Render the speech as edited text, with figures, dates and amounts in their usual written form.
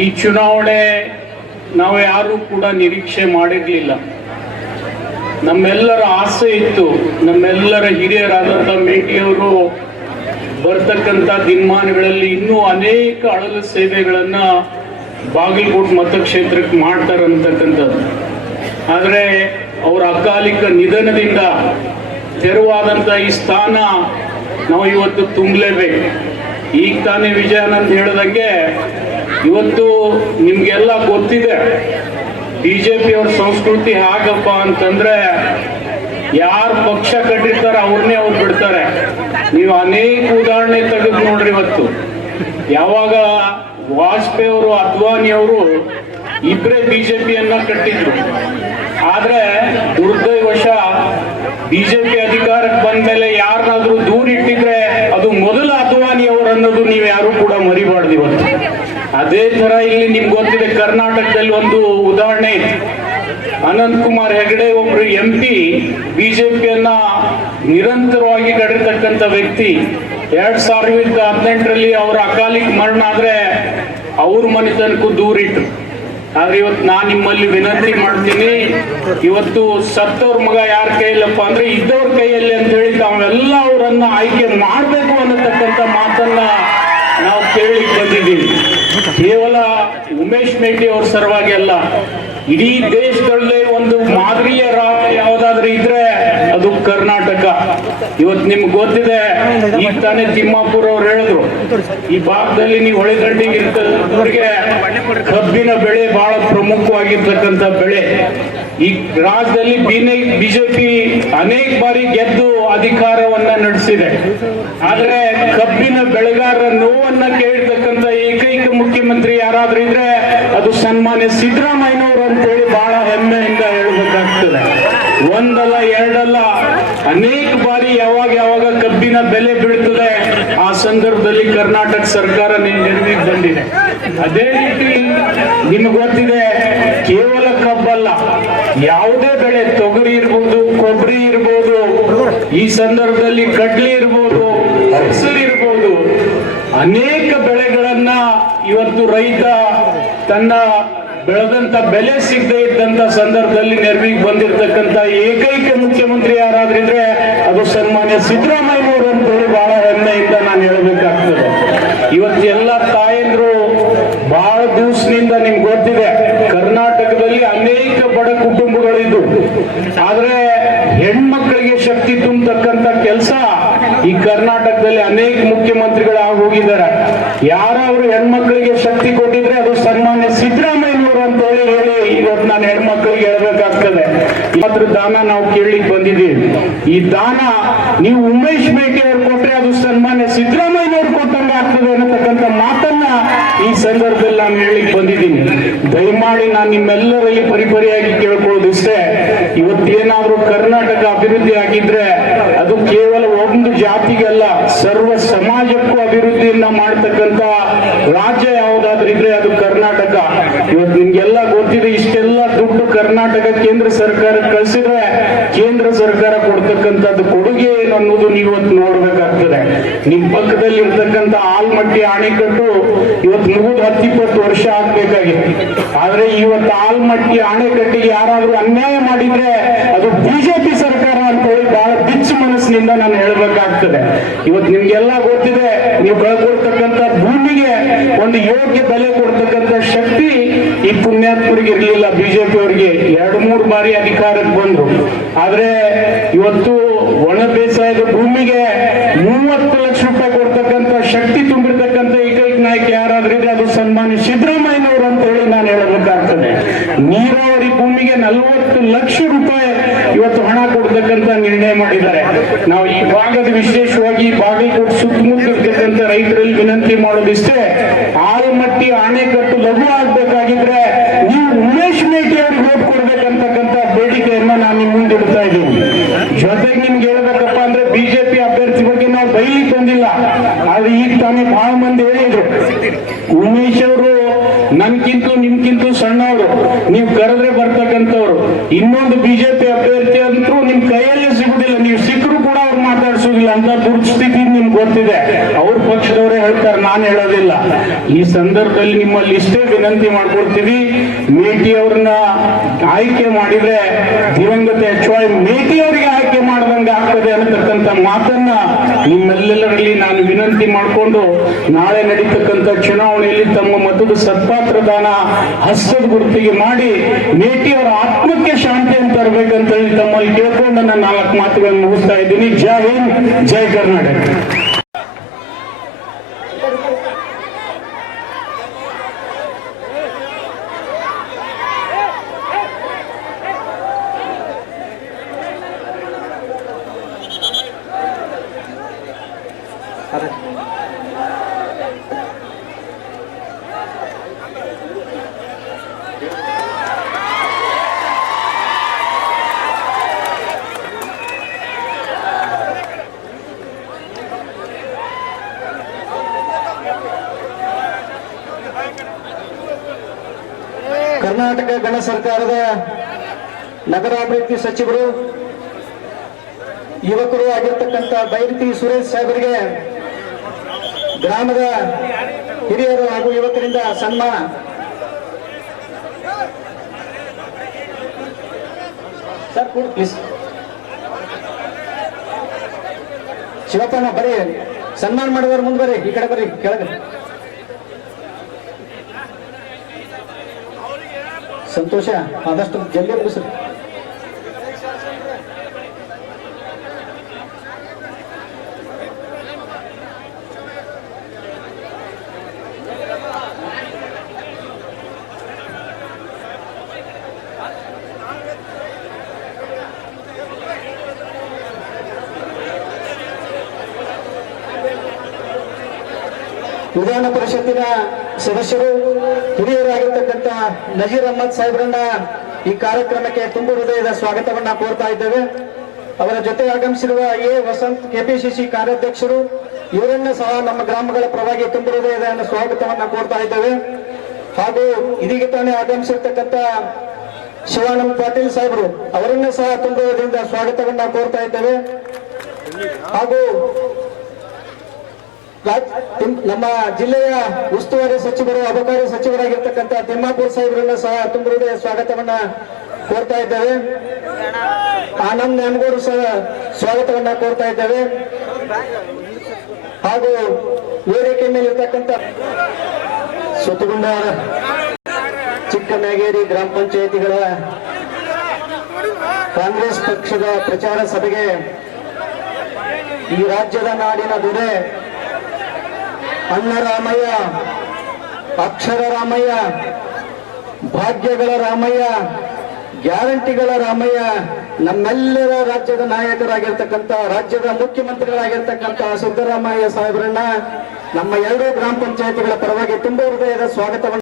ಈ ಚುನಾವಣೆ ನಾವು ಯಾರು ಕೂಡ ನಿರೀಕ್ಷೆ ಮಾಡಿರಲಿಲ್ಲ. ನಮ್ಮೆಲ್ಲರ ಆಸೆ ಇತ್ತು, ನಮ್ಮೆಲ್ಲರ ಹಿರಿಯರಾದಂಥ ಮೇಟಿಯವರು ಬರ್ತಕ್ಕಂಥ ದಿನಮಾನಗಳಲ್ಲಿ ಇನ್ನೂ ಅನೇಕ ಅಳಲು ಸೇವೆಗಳನ್ನ ಬಾಗಲಕೋಟೆ ಮತಕ್ಷೇತ್ರಕ್ಕೆ ಮಾಡ್ತಾರಂತಕ್ಕಂಥದ್ದು. ಆದರೆ ಅವರ ಅಕಾಲಿಕ ನಿಧನದಿಂದ ತೆರವಾದಂಥ ಈ ಸ್ಥಾನ ನಾವು ಇವತ್ತು ತುಂಬಲೇಬೇಕು. ಈಗ ತಾನೇ ವಿಜಯಾನಂದ್ ಹೇಳ್ದಂಗೆ ಇವತ್ತು ನಿಮ್ಗೆಲ್ಲ ಗೊತ್ತಿದೆ ಬಿಜೆಪಿ ಅವ್ರ ಸಂಸ್ಕೃತಿ ಹಾಗಪ್ಪ ಅಂತಂದ್ರೆ ಯಾರು ಪಕ್ಷ ಕಟ್ಟಿರ್ತಾರೆ ಅವ್ರನ್ನೇ ಅವ್ರು ಬಿಡ್ತಾರೆ. ನೀವು ಅನೇಕ ಉದಾಹರಣೆ ತೆಗೆದು ನೋಡ್ರಿ. ಇವತ್ತು ಯಾವಾಗ ವಾಜಪೇಯಿ ಅವರು ಅದ್ವಾನಿ ಅವರು ಇಬ್ಬರೇ ಬಿಜೆಪಿಯನ್ನ ಕಟ್ಟಿದ್ರು. ಆದ್ರೆ ದುರ್ದೈವಶ ಬಿಜೆಪಿ ಅಧಿಕಾರಕ್ಕೆ ಬಂದ ಮೇಲೆ ಯಾರನ್ನಾದ್ರೂ ದೂರ ಇಟ್ಟಿದ್ರೆ ಅದು ಮೊದಲ ಅದ್ವಾನಿ ಅವರು ಅನ್ನೋದು ನೀವು ಯಾರು ಕೂಡ ಮರಿಬಾರ್ದು. ಇವತ್ತು ಅದೇ ತರ ಇಲ್ಲಿ ನಿಮ್ಗೆ ಗೊತ್ತಿದೆ, ಕರ್ನಾಟಕದಲ್ಲಿ ಒಂದು ಉದಾಹರಣೆ ಇತ್ತು. ಅನಂತ್ ಕುಮಾರ್ ಹೆಗಡೆ ಒಬ್ರು MP ಬಿಜೆಪಿಯನ್ನ ನಿರಂತರವಾಗಿ ಕಟ್ಟಿರ್ತಕ್ಕಂಥ ವ್ಯಕ್ತಿ. 2018ರಲ್ಲಿ ಅವರ ಅಕಾಲಿಕ ಮರಣ ಆದ್ರೆ ಅವ್ರ ಮನೆತನಕ್ಕೂ ದೂರಿಟ್ರು. ಆದ್ರೆ ಇವತ್ತು ನಾನು ನಿಮ್ಮಲ್ಲಿ ವಿನಂತಿ ಮಾಡ್ತೀನಿ, ಇವತ್ತು ಸತ್ತವ್ರ ಮಗ ಯಾರ ಕೈಯಲ್ಲಪ್ಪ ಅಂದ್ರೆ ಇದ್ದವ್ರ ಕೈಯಲ್ಲಿ ಅಂತ ಹೇಳಿ ತಾವೆಲ್ಲ ಅವರನ್ನ ಆಯ್ಕೆ ಮಾಡಬೇಕು ಅನ್ನತಕ್ಕಂಥ ಮಾತನ್ನ ನಾವು ಕೇಳಿ ಬಂದಿದ್ದೀವಿ. ಕೇವಲ ಉಮೇಶ್ ಮೇಟಿ ಅವ್ರ ಸಲುವಾಗಿ ಅಲ್ಲ, ಇಡೀ ದೇಶದಲ್ಲೇ ಒಂದು ಮಾದರಿಯ ಯಾವ್ದಾದ್ರು ಇದ್ರೆ ಅದು ಕರ್ನಾಟಕ. ಇವತ್ತು ನಿಮ್ಗೆ ಗೊತ್ತಿದೆ, ಈಗ ತಾನೇ ತಿಮ್ಮಾಪುರ್ ಅವ್ರು ಹೇಳಿದ್ರು, ಈ ಭಾಗದಲ್ಲಿ ನೀವು ಹೊಳೆದಂಡಿಗೆ ಇರ್ತದವರಿಗೆ ಕಬ್ಬಿನ ಬೆಳೆ ಬಹಳ ಪ್ರಮುಖವಾಗಿರ್ತಕ್ಕಂಥ ಬೆಳೆ. ಈ ರಾಜ್ಯದಲ್ಲಿ ಬಿಜೆಪಿ ಅನೇಕ ಬಾರಿ ಗೆದ್ದು ಅಧಿಕಾರವನ್ನ ನಡೆಸಿದೆ. ಆದ್ರೆ ಕಬ್ಬಿನ ಬೆಳೆಗಾರರ ನೋವನ್ನ ಕೇಳಿರ್ತಕ್ಕಂಥ ಏಕೈಕ ಮುಖ್ಯಮಂತ್ರಿ ಯಾರಾದ್ರೂ ಇದ್ರೆ ಅದು ಸನ್ಮಾನ್ಯ ಸಿದ್ದರಾಮಯ್ಯನವರು ಅಂತೇಳಿ ಬಹಳ ಹೆಮ್ಮೆಯಿಂದ ಹೇಳ್ಬೇಕಾಗ್ತದೆ. ಒಂದಲ್ಲ ಎರಡಲ್ಲ ಅನೇಕ ಬಾರಿ ಯಾವಾಗ ಕಬ್ಬಿನ ಬೆಲೆ ಬೀಳ್ತದೆ ಆ ಸಂದರ್ಭದಲ್ಲಿ ಕರ್ನಾಟಕ ಸರ್ಕಾರ ನೆರವಿಗೆ ಬಂದಿದೆ. ಅದೇ ರೀತಿ ನಿಮ್ಗೆ ಗೊತ್ತಿದೆ, ಕೇವಲ ಕಬ್ಬಲ್ಲ, ಯಾವುದೇ ಬೆಳೆ, ತೊಗರಿ ಇರ್ಬೋದು, ಕೊಬ್ಬರಿ ಇರ್ಬೋದು, ಈ ಸಂದರ್ಭದಲ್ಲಿ ಕಡ್ಲಿ ಇರ್ಬೋದು, ಹೆಸರು ಇರ್ಬೋದು, ಅನೇಕ ಬೆಳೆಗಳನ್ನ ಇವತ್ತು ರೈತ ತನ್ನ ಬೆಳೆದಂತ ಬೆಲೆ ಸಿಗದೆ ಇದ್ದಂತ ಸಂದರ್ಭದಲ್ಲಿ ನೆರವಿಗೆ ಬಂದಿರತಕ್ಕಂತ ಏಕೈಕ ಮುಖ್ಯಮಂತ್ರಿ ಯಾರಾದ್ರಿದ್ರೆ ಅದು ಸನ್ಮಾನ್ಯ ಸಿದ್ದರಾಮಯ್ಯನವರು ಅಂತ ಹೇಳಿ ಬಹಳ ಹೆಮ್ಮೆಯಿಂದ ನಾನು ಹೇಳ್ಬೇಕಾಗ್ತದೆ. ಇವತ್ತು ಎಲ್ಲ ತಾಯಂದ್ರು ಬಹಳ ದಿವಸದಿಂದ ನಿಮ್ಗೆ ಗೊತ್ತಿದೆ, ಕರ್ನಾಟಕದಲ್ಲಿ ಅನೇಕ ಬಡ ಕುಟುಂಬಗಳಿದ್ದು, ಆದ್ರೆ ಹೆಣ್ಮಕ್ಳಿಗೆ ಶಕ್ತಿ ತುಂಬತಕ್ಕಂತ ಕೆಲಸ ಈ ಕರ್ನಾಟಕದಲ್ಲಿ ಅನೇಕ ಮುಖ್ಯಮಂತ್ರಿಗಳು ಆಗಿ ಹೋಗಿದ್ದಾರೆ. ಯಾರವರು ಹೆಣ್ಮಕ್ಳಿಗೆ ಶಕ್ತಿ ಕೊಟ್ಟಿದ್ರೆ ಅದು ಸನ್ಮಾನ್ಯ ಸಿದ್ದರಾಮಯ್ಯನವರು ಅಂತ ಹೇಳಿ ಇವತ್ತು ನಾನು ಹೆಣ್ಮಕ್ಳಿಗೆ ಹೇಳ್ಬೇಕಾಗ್ತದೆ. ಇವತ್ತು ದಾನ ನಾವು ಕೇಳಲಿಕ್ಕೆ ಬಂದಿದ್ದೀವಿ. ಈ ದಾನ ನೀವು ಉಮೇಶ್ ಮೇಟಿ ಅವ್ರು ಕೊಟ್ರೆ ಅದು ಸನ್ಮಾನ್ಯ ಸಿದ್ದರಾಮಯ್ಯನವ್ರು ಕೊಟ್ಟಂಗ ಆಗ್ತದೆ ಅನ್ನತಕ್ಕಂಥ ಮಾತನ್ನ ಈ ಸಂದರ್ಭದಲ್ಲಿ ನಾನು ಹೇಳಲಿಕ್ಕೆ ಬಂದಿದ್ದೀನಿ. ದಯಮಾಡಿ ನಾನು ನಿಮ್ಮೆಲ್ಲರಲ್ಲಿ ಪರಿಪರಿಯಾಗಿ ಕೇಳ್ಕೊಳ್ಳೋದು ಇಷ್ಟೇ, ಇವತ್ತೇನಾದ್ರೂ ಕರ್ನಾಟಕ ಅಭಿವೃದ್ಧಿ ಆಗಿದ್ರೆ ಅದು ಕೇವಲ ಒಂದು ಜಾತಿಗಲ್ಲ, ಸರ್ವ ಸಮಾಜಕ್ಕೂ ಅಭಿವೃದ್ಧಿಯನ್ನ ಮಾಡ್ತಕ್ಕಂಥ ರಾಜ್ಯ ಯಾವುದಾದ್ರೂ ಇದ್ರೆ ಅದು ಕರ್ನಾಟಕ. ಇವತ್ತು ನಿಮ್ಗೆಲ್ಲ ಗೊತ್ತಿದೆ, ಇಷ್ಟೆಲ್ಲ ದುಡ್ಡು ಕರ್ನಾಟಕ ಕೇಂದ್ರ ಸರ್ಕಾರ ಕಳಿಸಿದ್ರೆ ಕೇಂದ್ರ ಸರ್ಕಾರ ಕೊಡ್ತಕ್ಕಂಥದ್ದು ಕೊಡುಗೆ ಏನು ಅನ್ನೋದು ನೀವು ಇವತ್ತು ನೋಡ್ಬೇಕಾಗ್ತದೆ. ನಿಮ್ ಪಕ್ಕದಲ್ಲಿ ಇರ್ತಕ್ಕಂಥ ಆಲ್ಮಟ್ಟಿ ಅಣೆಕಟ್ಟು ಇವತ್ತು ಮುಗಿದು 10-20 ವರ್ಷ ಆಗ್ಬೇಕಾಗಿತ್ತು. ಆದ್ರೆ ಇವತ್ತು ಆಲ್ಮಟ್ಟಿ ಅಣೆಕಟ್ಟಿಗೆ ಯಾರಾದ್ರೂ ಅನ್ಯಾಯ ಮಾಡಿದ್ರೆ ಅದು ಬಿಜೆಪಿ ಸರ್ಕಾರ ಅಂತ ಹೇಳಿ ಬಹಳ ಬಿಚ್ಚು ಮನಸ್ಸಿನಿಂದ ನಾನು ಹೇಳ್ಬೇಕಾಗ್ತದೆ. ಇವತ್ತು ನಿಮ್ಗೆಲ್ಲ ಗೊತ್ತಿದೆ, ನೀವು ಕಳ್ಕೊಡ್ತಕ್ಕಂಥ ಭೂಮಿಗೆ ಒಂದು ಯೋಗ್ಯ ಬೆಲೆ ಕೊಡ್ತಕ್ಕಂಥ ಶಕ್ತಿ ಈ ಪುಣ್ಯಾತ್ಮರಿಗೆ ಇರಲಿಲ್ಲ. ಬಿಜೆಪಿ ಅವರಿಗೆ 2-3 ಬಾರಿ ಅಧಿಕಾರಕ್ಕೆ ಬಂದ್ರು, ಆದ್ರೆ ಇವತ್ತು ಒಣ ಬೇಸಾಯದ ಭೂಮಿಗೆ 30 ಲಕ್ಷ ರೂಪಾಯಿ ಕೊಡ್ತಕ್ಕಂಥ ಶಕ್ತಿ ತುಂಬಿರ್ತಕ್ಕಂಥ ಏಕೈಕ ನಾಯಕ ಯಾರಾದ್ರಿದ್ರೆ ಅದು ಸನ್ಮಾನ್ಯ ಸಿದ್ದರಾಮಯ್ಯನವರು ಅಂತ ಹೇಳಿ ನಾನು ಹೇಳಬೇಕಾಗ್ತದೆ. ನೀರಾವರಿ ಭೂಮಿಗೆ 40 ಲಕ್ಷ ರೂಪಾಯಿ ಇವತ್ತು ಹಣ ಕೊಡ್ತಕ್ಕಂಥ ನಿರ್ಣಯ ಮಾಡಿದ್ದಾರೆ. ನಾವು ಈ ಭಾಗದ ವಿಶೇಷವಾಗಿ ಬಾಗಲಕೋಟೆ ಸುತ್ತಮುತ್ತ ಇರ್ತಕ್ಕಂಥ ರೈತರಲ್ಲಿ ವಿನಂತಿ ಮಾಡೋದಿಷ್ಟೇ, ಆಲ್ಮಟ್ಟಿ ಅಣೆಕಟ್ಟು ಲಘು ಆಗ್ಬೇಕಾಗಿದ್ರೆ ನೀವು ಉಮೇಶ್ ಮೇಟಿ ಅವ್ರಿಗೆ ಓಟ್ ಕೊಡ್ಬೇಕಂತಕ್ಕಂಥ ಬೇಡಿಕೆಯನ್ನ ನಾನು ನಿಮ್ ಮುಂದೆ ಇಡ್ತಾ ಇದ್ದೀನಿ. ಜೊತೆಗೆ ನಿಮ್ಗೆ ಹೇಳ್ಬೇಕಪ್ಪ ಅಂದ್ರೆ ಬಿಜೆಪಿ ಅಭ್ಯರ್ಥಿ ಬಗ್ಗೆ ನಾವು ಬೈಲಿಕ್ಕೆ ಬಂದಿಲ್ಲ, ಆದ್ರೆ ಈಗ ತಾನೇ ಬಹಳ ಮಂದಿ ಹೇಳಿದ್ರು, ಉಮೇಶ್ ಅವರು ನನ್ಕಿಂತಲೂ ನಿಮ್ಗಿಂತಲೂ ಸಣ್ಣವರು, ನೀವು ಕರೆದ್ರೆ ಬರ್ತಕ್ಕಂಥವ್ರು. ಇನ್ನೊಂದು ಬಿಜೆಪಿ ಅಭ್ಯರ್ಥಿ ಅಂತೂ ನಿಮ್ ಕೈಯಲ್ಲಿ ಸಿಗುದಿಲ್ಲ, ನೀವು ಸಿಕ್ಕರು ಕೂಡ ಅವ್ರು ಮಾತಾಡ್ಸೋದಿಲ್ಲ ಅಂತ ದುರ್ಸ್ಥಿತಿ ನಿಮ್ಗೆ ಗೊತ್ತಿದೆ. ಅವ್ರ ಪಕ್ಷದವರೇ ಹೇಳ್ತಾರೆ, ನಾನು ಹೇಳೋದಿಲ್ಲ. ಈ ಸಂದರ್ಭದಲ್ಲಿ ನಿಮ್ಮಲ್ಲಿ ಇಷ್ಟೇ ವಿನಂತಿ ಮಾಡ್ಕೊಳ್ತೀವಿ, ಮೇಟಿ ಅವ್ರನ್ನ ಆಯ್ಕೆ ಮಾಡಿದ್ರೆ ದಿವಂಗತ ಎಚ್.ವೈ. ಮೇಟಿ ಅವರಿಗೆ ಆಯ್ಕೆ ಮಾಡ್ದಂಗೆ ಆಗ್ತದೆ ಅನ್ನತಕ್ಕಂಥ ಮಾತನ್ನ ನಿಮ್ಮೆಲ್ಲರಲ್ಲಿ ನಾನು ವಿನಂತಿ ಮಾಡಿಕೊಂಡು ನಾಳೆ ನಡೀತಕ್ಕಂಥ ಚುನಾವಣೆಯಲ್ಲಿ ತಮ್ಮ ಮತದ ಸತ್ಪಾತ್ರದಾನ ಹಸ್ತದ ಗುರುತಿಗೆ ಮಾಡಿ ಮೇಟಿ ಅವರ ಆತ್ಮಕ್ಕೆ ಶಾಂತಿ ಅಂತ ತರಬೇಕಂತ ಹೇಳಿ ತಮ್ಮಲ್ಲಿ ಕೇಳ್ಕೊಂಡು ನನ್ನ 4 ಮಾತುಗಳನ್ನು ಮುಗಿಸ್ತಾ ಇದ್ದೀನಿ. ಜೈ ಹಿಂದ್, ಜೈ ಕರ್ನಾಟಕ. ಕರ್ನಾಟಕ ಗಣ ಸರ್ಕಾರದ ನಗರಾಭಿವೃದ್ಧಿ ಸಚಿವರು ಯುವಕರು ಆಗಿರ್ತಕ್ಕಂಥ ಬೈರತಿ ಸುರೇಶ್ ಸಾಹೇಬರಿಗೆ ಗ್ರಾಮದ ಹಿರಿಯರು ಹಾಗೂ ಯುವಕರಿಂದ ಸನ್ಮಾನ. Sir please. ಶಿವಪ್ಪನ ಬರೀ ಸನ್ಮಾನ ಮಾಡಿದವರು ಮುಂದೆ ಬರ್ರಿ, ಈ ಕಡೆ ಬರ್ರಿ, ಕೆಳಗೆ. ಸಂತೋಷ, ಆದಷ್ಟು ಜಲ್ದಿ ಮುಗಿಸ್ರಿ. ವಿಧಾನ ಪರಿಷತ್ತಿನ ಸದಸ್ಯರು ಹಿರಿಯರಾಗಿರ್ತಕ್ಕಂಥ ನಜೀರ್ ಅಹಮದ್ ಸಾಹೇಬ್ರನ್ನ ಈ ಕಾರ್ಯಕ್ರಮಕ್ಕೆ ತುಂಬು ಹೃದಯದ ಸ್ವಾಗತವನ್ನ ಕೋರ್ತಾ ಇದ್ದೇವೆ. ಅವರ ಜೊತೆ ಆಗಮಿಸಿರುವ ವಸಂತ್ ಕೆಪಿಸಿಸಿ ಕಾರ್ಯಾಧ್ಯಕ್ಷರು, ಇವರನ್ನ ಸಹ ನಮ್ಮ ಗ್ರಾಮಗಳ ಪರವಾಗಿ ತುಂಬು ಹೃದಯದ ಸ್ವಾಗತವನ್ನ ಕೋರ್ತಾ ಇದ್ದೇವೆ. ಹಾಗೂ ಇದೀಗ ತಾನೇ ಆಗಮಿಸಿರ್ತಕ್ಕಂಥ ಶಿವಾನಂದ್ ಪಾಟೀಲ್ ಸಾಹೇಬರು, ಅವರನ್ನ ಸಹ ತುಂಬು ಹೃದಯದಿಂದ ಸ್ವಾಗತವನ್ನ ಕೋರ್ತಾ ಇದ್ದೇವೆ. ಹಾಗೂ ನಮ್ಮ ಜಿಲ್ಲೆಯ ಉಸ್ತುವಾರಿ ಸಚಿವರು, ಅಬಕಾರಿ ಸಚಿವರಾಗಿರ್ತಕ್ಕಂಥ ತಿಮ್ಮಾಪುರ್ ಸಾಹೇಬರನ್ನ ಸಹ ತುಂಬ ಹೃದಯ ಸ್ವಾಗತವನ್ನ ಕೋರ್ತಾ ಇದ್ದೇವೆ. ಆನಂದ್ ನ್ಯಾಮಗೌಡರು ಸಹ ಸ್ವಾಗತವನ್ನ ಕೋರ್ತಾ ಇದ್ದೇವೆ. ಹಾಗೂ ವೇದಿಕೆ ಮೇಲಿರ್ತಕ್ಕಂಥ ಸುತ್ತಗುಂಡ ಚಿಕ್ಕಮೇಗೇರಿ ಗ್ರಾಮ ಪಂಚಾಯಿತಿಗಳ ಕಾಂಗ್ರೆಸ್ ಪಕ್ಷದ ಪ್ರಚಾರ ಸಭೆಗೆ ಈ ರಾಜ್ಯದ ನಾಡಿನ ದೊರೆ ಅಣ್ಣ ರಾಮಯ್ಯ, ಅಕ್ಷರ ರಾಮಯ್ಯ, ಭಾಗ್ಯಗಳ ರಾಮಯ್ಯ, ಗ್ಯಾರಂಟಿಗಳ ರಾಮಯ್ಯ, ನಮ್ಮೆಲ್ಲರ ರಾಜ್ಯದ ನಾಯಕರಾಗಿರ್ತಕ್ಕಂಥ, ರಾಜ್ಯದ ಮುಖ್ಯಮಂತ್ರಿಗಳಾಗಿರ್ತಕ್ಕಂಥ ಸಿದ್ದರಾಮಯ್ಯ ಸಾಹೇಬರನ್ನ ನಮ್ಮ 2 ಗ್ರಾಮ ಪಂಚಾಯಿತಿಗಳ ಪರವಾಗಿ ತುಂಬ ಹೃದಯದ ಸ್ವಾಗತವನ್ನು